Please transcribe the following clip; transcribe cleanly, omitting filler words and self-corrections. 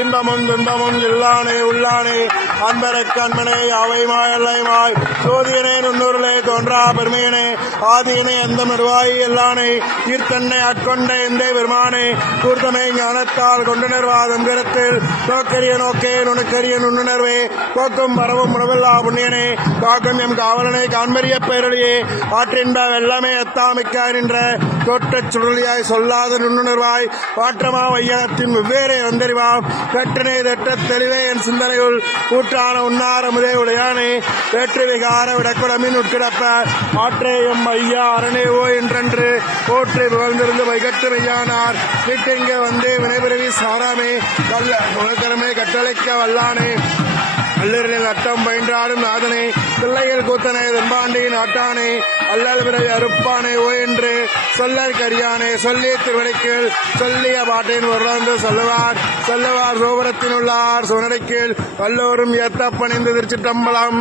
இன்பமும் துன்பமும் இல்லானே உள்ளானே அன்பரக் கண்மனே அவைமாய் அல்லைமாய் சோதியனே நுண்ணுருளே தோன்றா பெருமையனே ஆதியனே எந்த மறுவாய் எல்லானே ஈர்த்தன்னை அட்கொண்ட எந்தை பெருமானே கூர்த்தமை ஞானத்தால் கொண்டுணர்வாதம் கருத்தில் நோக்கரிய நோக்கே நுணுக்கரிய நுண்ணுணர்வே போக்கும் வரவும் உணவில்லா புண்ணியனே காக்கும் எம் காவலனை காண்பரிய பேரொழியே ஆற்றின்ப வெள்ளமே எத்தாமிக்க நின்ற தோட்டச் சுருளியாய் சொல்லாத நுண்ணுணர்வாய் பாற்றமா வையகத்தின் வெவ்வேறு வந்தறிவாம் கற்றனை தட்ட தெளிவே என் சிந்தனையுள் கூற்றான உன்னார முதே உடையானே வேற்று விகார விடக்குடமின் உட்கிடப்ப ஆற்றே எம் ஐயா அரணே ஓ என்றென்று போற்றி புகழ்ந்திருந்து வைகட்டு மெய்யானார் வீட்டெங்க வந்தே வினைபிறவி சாராமே கல்ல உலகரமே கட்டளைக்க வல்லானே அல்லரில் அட்டம் பயின்றாடும் நாதனே பிள்ளைகள் கூத்தனே வெம்பாண்டியின் ஆட்டானே அல்லல் பிறவி அறுப்பானே ஓ என்று சொல்லற் கரியானே சொல்லி திருவடைக்கீழ் சொல்லிய பாட்டின் உறந்து சொல்லுவார் சொல்லுவார் சோபரத்தினுள்ளார் சுவனடைக்கீழ் வல்லோரும் ஏத்தப்பணிந்து திருச்சிற்றம்பலம்.